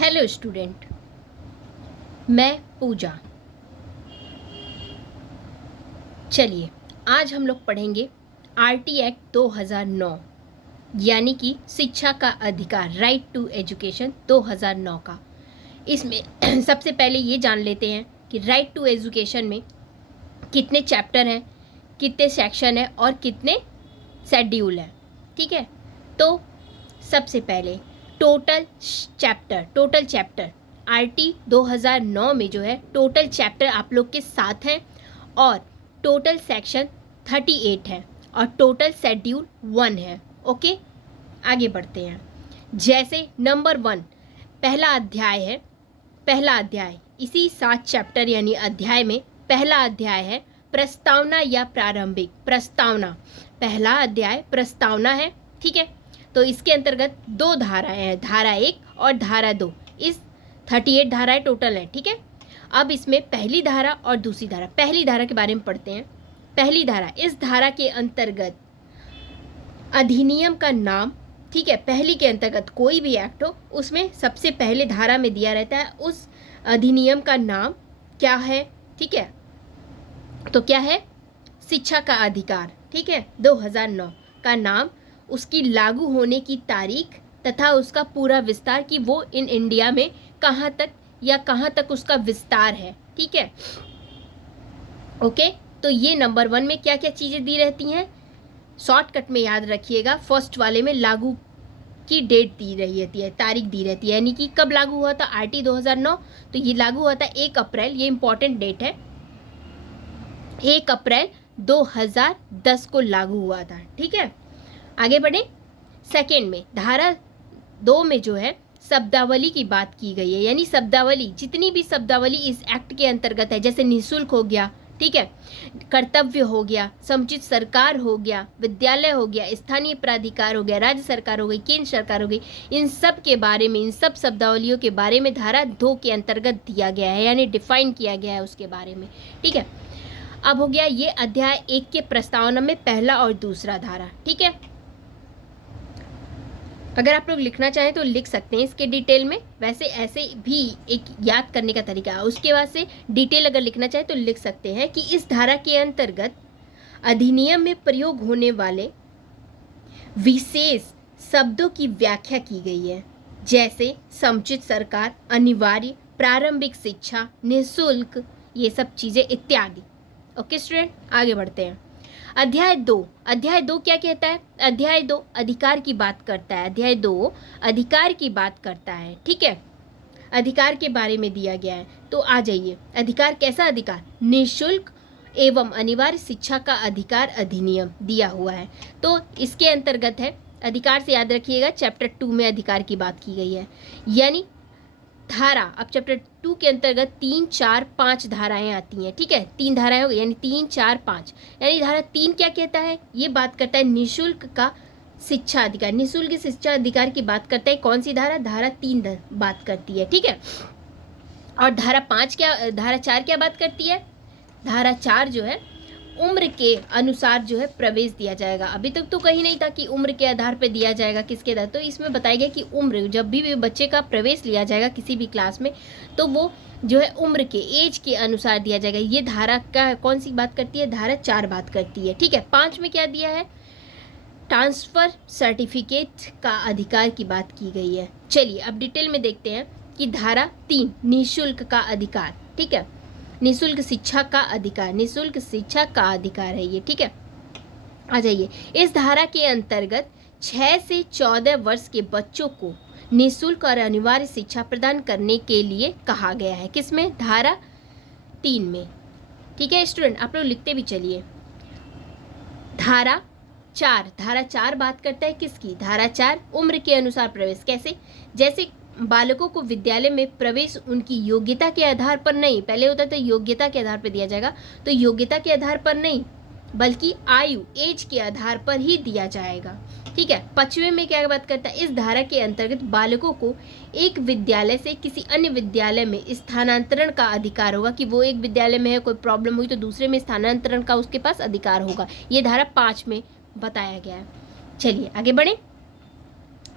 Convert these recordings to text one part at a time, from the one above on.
Hello student, मैं पूजा। चलिए आज हम लोग पढ़ेंगे आरटी एक्ट 2009 यानी कि शिक्षा का अधिकार, राइट टू एजुकेशन 2009 का। इसमें सबसे पहले ये जान लेते हैं कि राइट टू एजुकेशन में कितने चैप्टर हैं, कितने सेक्शन हैं और कितने शेड्यूल हैं। ठीक है, तो सबसे पहले टोटल चैप्टर आरटी 2009 में जो है टोटल चैप्टर आप लोग के 7 हैं और टोटल सेक्शन 38 है और टोटल शेड्यूल 1 है। ओके, आगे बढ़ते हैं। जैसे नंबर 1 पहला अध्याय इसी 7 चैप्टर यानी अध्याय में पहला अध्याय है प्रस्तावना या प्रारंभिक प्रस्तावना। पहला अध्याय प्रस्तावना है। ठीक है, तो इसके अंतर्गत 2 धाराएं हैं, धारा 1 और धारा 2। इस 38 धाराएं टोटल हैं। ठीक है, अब इसमें पहली धारा और दूसरी धारा। पहली धारा के बारे में पढ़ते हैं। पहली धारा, इस धारा के अंतर्गत अधिनियम का नाम, ठीक है, पहली के अंतर्गत कोई भी एक्ट हो उसमें सबसे पहले धारा में दिया रहता है उस अधिनियम का नाम क्या है। ठीक है, तो क्या है? शिक्षा का अधिकार। ठीक है, 2009 का नाम, उसकी लागू होने की तारीख तथा उसका पूरा विस्तार कि वो इन इंडिया में कहाँ तक उसका विस्तार है। ठीक है, ओके, तो ये नंबर 1 में क्या क्या चीज़ें दी रहती हैं, शॉर्टकट में याद रखिएगा। फर्स्ट वाले में लागू की डेट दी रही रहती है, तारीख दी रहती है, यानी कि कब लागू हुआ था आरटी 2009, तो ये लागू हुआ था 1 अप्रैल, ये इंपॉर्टेंट डेट है, 1 अप्रैल 2010 को लागू हुआ था। ठीक है, आगे बढ़े। सेकेंड में धारा 2 में जो है शब्दावली की बात की गई है, यानी शब्दावली, जितनी भी शब्दावली इस एक्ट के अंतर्गत है, जैसे निःशुल्क हो गया, ठीक है, कर्तव्य हो गया, समुचित सरकार हो गया, विद्यालय हो गया, स्थानीय प्राधिकार हो गया, राज्य सरकार हो गई, केंद्र सरकार हो गई, इन सब के बारे में, इन सब शब्दावलियों के बारे में धारा 2 के अंतर्गत दिया गया है, यानी डिफाइन किया गया है उसके बारे में। ठीक है, अब हो गया ये अध्याय 1 के प्रस्तावना में पहला और दूसरा धारा। ठीक है, अगर आप लोग लिखना चाहें तो लिख सकते हैं इसके डिटेल में, वैसे ऐसे भी एक याद करने का तरीका है। उसके बाद से डिटेल अगर लिखना चाहें तो लिख सकते हैं कि इस धारा के अंतर्गत अधिनियम में प्रयोग होने वाले विशेष शब्दों की व्याख्या की गई है, जैसे समुचित सरकार, अनिवार्य, प्रारंभिक शिक्षा, निःशुल्क, ये सब चीज़ें इत्यादि। ओके स्टूडेंट, आगे बढ़ते हैं। अध्याय 2 क्या कहता है? अध्याय 2 अधिकार की बात करता है। अध्याय 2 अधिकार की बात करता है। ठीक है, अधिकार के बारे में दिया गया है, तो आ जाइए। अधिकार कैसा अधिकार? निःशुल्क एवं अनिवार्य शिक्षा का अधिकार अधिनियम दिया हुआ है, तो इसके अंतर्गत है। अधिकार से याद रखिएगा चैप्टर 2 में अधिकार की बात की गई है, यानी धारा, अब चैप्टर 2 के अंतर्गत 3, 4, 5 धाराएं आती हैं। ठीक है, 3 धाराएं हो गई, यानी 3, 4, 5, यानी धारा 3 क्या कहता है? ये बात करता है निःशुल्क का शिक्षा अधिकार, निःशुल्क शिक्षा अधिकार की बात करता है। कौन सी धारा? धारा 3 बात करती है। ठीक है, और धारा 4 क्या बात करती है? धारा 4 जो है उम्र के अनुसार जो है प्रवेश दिया जाएगा। अभी तक तो कहीं नहीं था कि उम्र के आधार पर दिया जाएगा, किसके आधार, तो इसमें बताया गया कि उम्र, जब भी बच्चे का प्रवेश लिया जाएगा किसी भी क्लास में, तो वो जो है उम्र के, एज के अनुसार दिया जाएगा। ये धारा का कौन सी बात करती है? धारा 4 बात करती है। ठीक है, 5 में क्या दिया है? ट्रांसफ़र सर्टिफिकेट का अधिकार की बात की गई है। चलिए अब डिटेल में देखते हैं कि धारा 3 निःशुल्क का अधिकार। ठीक है, निःशुल्क शिक्षा का अधिकार, निःशुल्क शिक्षा का अधिकार है ये। ठीक है, आ जाइए। इस धारा के अंतर्गत 6 से 14 वर्ष के बच्चों को निःशुल्क और अनिवार्य शिक्षा प्रदान करने के लिए कहा गया है। किसमें? धारा 3 में। ठीक है स्टूडेंट, आप लोग लिखते भी चलिए। धारा 4 बात करता है किसकी? धारा 4 उम्र के अनुसार प्रवेश। कैसे? जैसे बालकों को विद्यालय में प्रवेश उनकी योग्यता के आधार पर नहीं, पहले होता था योग्यता के आधार पर दिया जाएगा, तो योग्यता के आधार पर नहीं बल्कि आयु, एज के आधार पर ही दिया जाएगा। ठीक है, 5वें में क्या बात करता है? इस धारा के अंतर्गत बालकों को एक विद्यालय से किसी अन्य विद्यालय में स्थानांतरण का अधिकार होगा, कि वो एक विद्यालय में है, कोई प्रॉब्लम हुई तो दूसरे में स्थानांतरण का उसके पास अधिकार होगा। ये धारा 5 में बताया गया है। चलिए आगे बढ़े।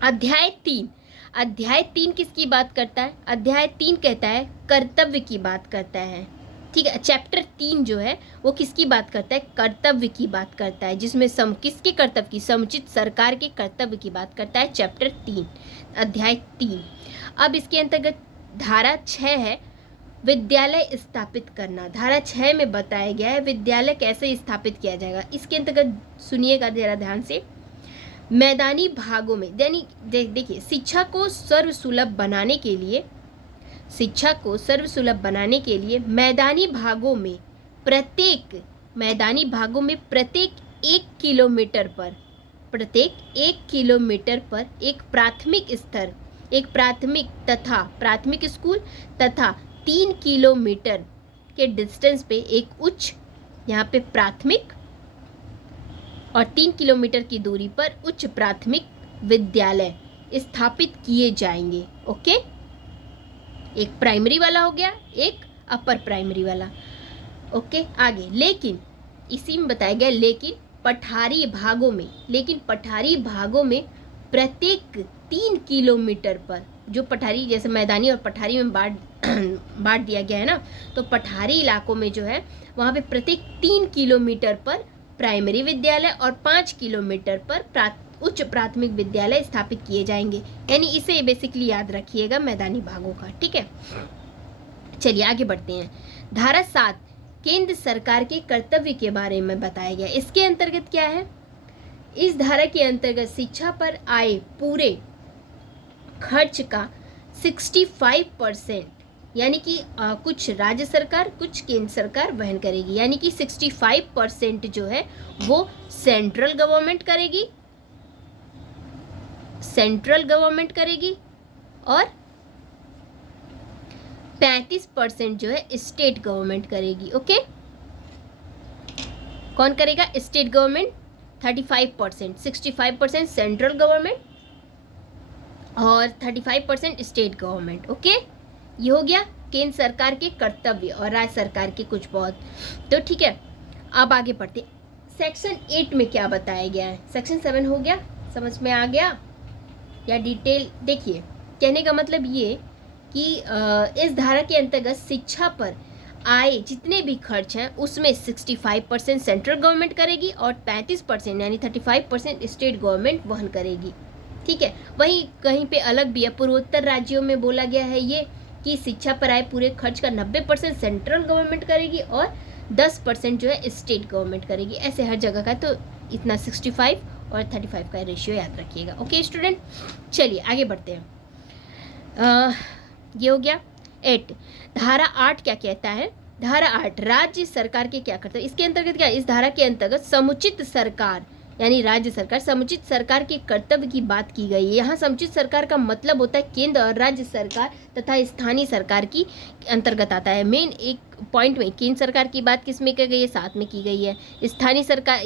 अध्याय 3 अध्याय 3 किसकी बात करता है? अध्याय 3 कहता है कर्तव्य की बात करता है, ठीक है। चैप्टर 3 जो है वो किसकी बात करता है? कर्तव्य की बात करता है, जिसमें किसके कर्तव्य की? समुचित सरकार के कर्तव्य की बात करता है चैप्टर 3, अध्याय 3। अब इसके अंतर्गत धारा 6 है विद्यालय स्थापित करना। धारा 6 में बताया गया है विद्यालय कैसे स्थापित किया जाएगा। इसके अंतर्गत सुनिएगा जरा ध्यान से। मैदानी भागों में यानी देखिए शिक्षा को सर्वसुलभ बनाने के लिए, शिक्षा को सर्वसुलभ बनाने के लिए मैदानी भागों में प्रत्येक 1 किलोमीटर पर, प्रत्येक 1 किलोमीटर पर एक प्राथमिक स्कूल तथा 3 किलोमीटर के डिस्टेंस पे एक उच्च, यहाँ पे प्राथमिक और 3 किलोमीटर की दूरी पर उच्च प्राथमिक विद्यालय स्थापित किए जाएंगे। ओके, एक प्राइमरी वाला हो गया, एक अपर प्राइमरी वाला। ओके, आगे लेकिन इसी में बताया गया लेकिन पठारी भागों में प्रत्येक 3 किलोमीटर पर, जो पठारी जैसे मैदानी और पठारी में बांट दिया गया है ना, तो पठारी इलाकों में जो है वहाँ पे प्रत्येक 3 किलोमीटर पर प्राइमरी विद्यालय और 5 किलोमीटर पर उच्च प्राथमिक विद्यालय स्थापित किए जाएंगे। यानी इसे बेसिकली याद रखिएगा मैदानी भागों का, ठीक है। चलिए आगे बढ़ते हैं। धारा 7 केंद्र सरकार के कर्तव्य के बारे में बताया गया। इसके अंतर्गत क्या है? इस धारा के अंतर्गत शिक्षा पर आए पूरे खर्च का 65% यानी कि कुछ राज्य सरकार कुछ केंद्र सरकार वहन करेगी। यानी कि 65% जो है वो सेंट्रल गवर्नमेंट करेगी और 35% जो है स्टेट गवर्नमेंट करेगी। ओके, कौन करेगा? स्टेट गवर्नमेंट 35%, 65% सेंट्रल गवर्नमेंट और 35% स्टेट गवर्नमेंट। ओके, ये हो गया केंद्र सरकार के कर्तव्य और राज्य सरकार के कुछ बहुत। तो ठीक है, अब आगे बढ़ते। सेक्शन 8 में क्या बताया गया है? सेक्शन 7 हो गया, समझ में आ गया या डिटेल? देखिए, कहने का मतलब ये कि इस धारा के अंतर्गत शिक्षा पर आए जितने भी खर्च हैं उसमें 65% सेंट्रल गवर्नमेंट करेगी और 35% यानी 35% स्टेट गवर्नमेंट वहन करेगी। ठीक है, वहीं कहीं पे अलग भी है, पूर्वोत्तर राज्यों में बोला गया है ये कि शिक्षा पर आए पूरे खर्च का 90% सेंट्रल गवर्नमेंट करेगी और 10% जो है स्टेट गवर्नमेंट करेगी। ऐसे हर जगह का, तो इतना 65 और 35 का रेशियो याद रखिएगा। ओके स्टूडेंट, चलिए आगे बढ़ते हैं। ये हो गया 8। धारा 8 क्या कहता है? धारा 8 राज्य सरकार के क्या करता है? इसके अंतर्गत क्या? इस धारा के अंतर्गत समुचित सरकार यानी राज्य सरकार, समुचित सरकार के कर्तव्य की बात की गई है। यहाँ समुचित सरकार का मतलब होता है केंद्र और राज्य सरकार तथा स्थानीय सरकार की अंतर्गत आता है। मेन एक पॉइंट में केंद्र सरकार की बात किस में की गई है? 7 में की गई है। स्थानीय सरकार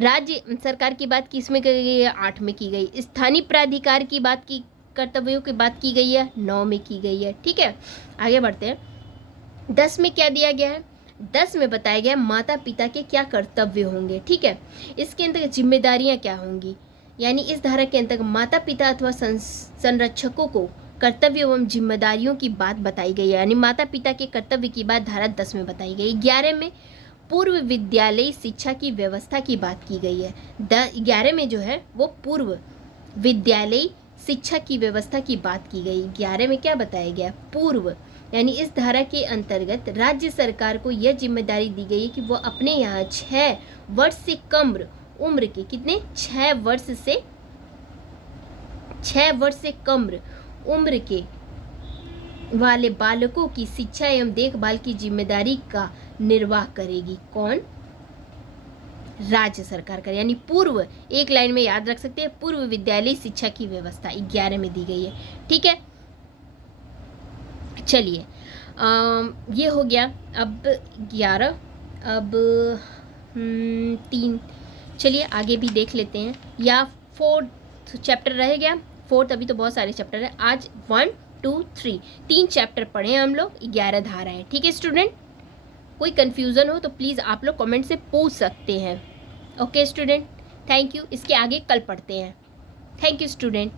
राज्य सरकार की बात किस में की गई है? 8 में की गई। स्थानीय प्राधिकार की बात की, कर्तव्यों की बात की गई है, 9 में की गई है। ठीक है, आगे बढ़ते हैं। 10 में क्या दिया गया है? 10 में बताया गया माता पिता के क्या कर्तव्य होंगे। ठीक है, इसके अंतर्गत जिम्मेदारियां क्या होंगी, यानी इस धारा के अंतर्गत माता पिता अथवा संरक्षकों को कर्तव्य एवं जिम्मेदारियों की बात बताई गई है। यानी माता पिता के कर्तव्य की बात धारा 10 में बताई गई। 11 में पूर्व विद्यालयी शिक्षा की व्यवस्था की बात की गई है। 11 में जो है वो पूर्व विद्यालयी शिक्षा की व्यवस्था की बात की गई। 11 में क्या बताया गया? पूर्व, यानी इस धारा के अंतर्गत राज्य सरकार को यह जिम्मेदारी दी गई है कि वो अपने यहाँ 6 वर्ष से कम उम्र के, कितने? 6 वर्ष से कम उम्र के वाले बालकों की शिक्षा एवं देखभाल की जिम्मेदारी का निर्वाह करेगी। कौन? राज्य सरकार का। यानी पूर्व, एक लाइन में याद रख सकते हैं, पूर्व विद्यालय शिक्षा की व्यवस्था 11 में दी गई है। ठीक है, चलिए ये हो गया। अब 11, अब 3, चलिए आगे भी देख लेते हैं। या 4th चैप्टर रह गया। 4th, अभी तो बहुत सारे चैप्टर हैं। आज 1, 2, 3 चैप्टर पढ़े हैं हम लोग, 11 धाराएं। ठीक है स्टूडेंट, कोई कन्फ्यूज़न हो तो प्लीज़ आप लोग कमेंट से पूछ सकते हैं। Okay student, thank you. इसके आगे कल पढ़ते हैं। Thank you student.